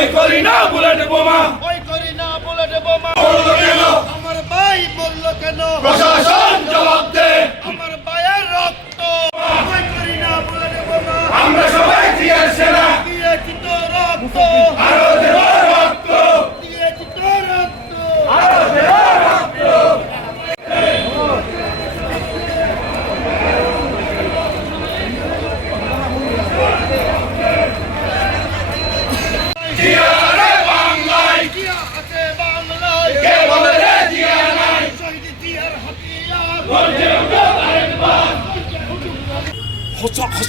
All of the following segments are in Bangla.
કોઈ કોરી ના બુલેટ બોમા.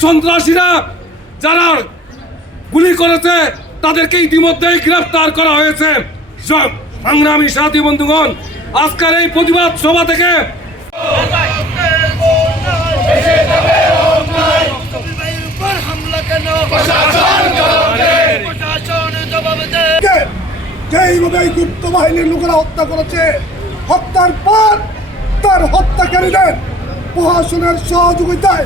সন্ত্রাসীরা যারা গুলি করেছে, তাদেরকে ইতিমধ্যেই গ্রেফতার করা হয়েছে। সংগ্রামী সাথী বন্ধুগণ, আজকের এই প্রতিবাদ সভা থেকে যেইভাবে গুপ্ত বাহিনীর লোকেরা হত্যা করেছে? হত্যার পর তার হত্যাকারীদের প্রশাসনের সহযোগিতায়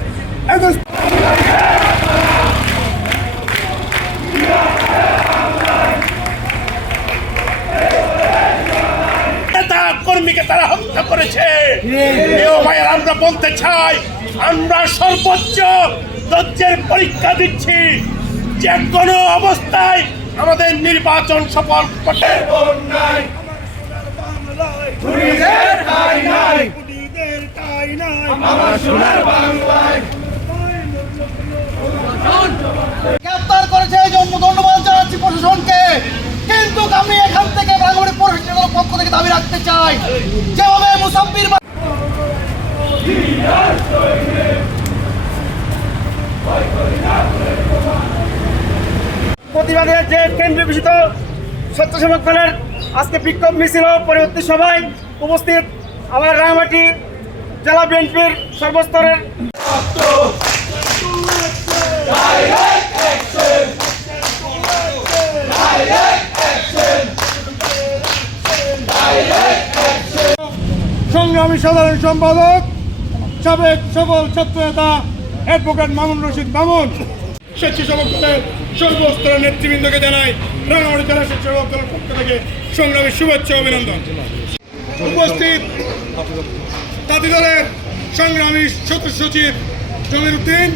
নেতা কর্মীকে তারা হত্যা করেছে। আমরা বলতে চাই আমরা সর্বোচ্চ ধৈর্যের পরীক্ষা দিচ্ছি যে কোনো অবস্থায় আমাদের নির্বাচন সফল করতে আমার সোনার বাংলায় গ্রেপ্তার করেছে এই জন্য ধন্যবাদ জানাচ্ছি প্রশাসনকে। কিন্তু আমি এখান থেকে বাঙালি প্রশাসনের পক্ষ থেকে দাবি রাখতে চাই, যেভাবে মুসাফির প্রতিবাদের যে কেন্দ্রীয় বিষিত স্বেচ্ছাসেবক দলের আজকে বিক্ষোভ মিছিল পরবর্তী সভায় উপস্থিত আমার রাঙামাটি জেলা বিএনপির সর্বস্তরের সংগ্রামী সাধারণ সম্পাদক, সাবেক সকল ছাত্র নেতা অ্যাডভোকেট মামুন রশিদ মামুন। স্বেচ্ছাসেবক দলের সর্বস্তরের নেতৃবৃন্দকে জানাই রাঙামাটি জেলা স্বেচ্ছাসেবক দলের পক্ষ থেকে সংগ্রামী শুভেচ্ছা অভিনন্দন। উপস্থিত তাঁতি দলের সংগ্রামী সদস্য সচিব জমির উদ্দিন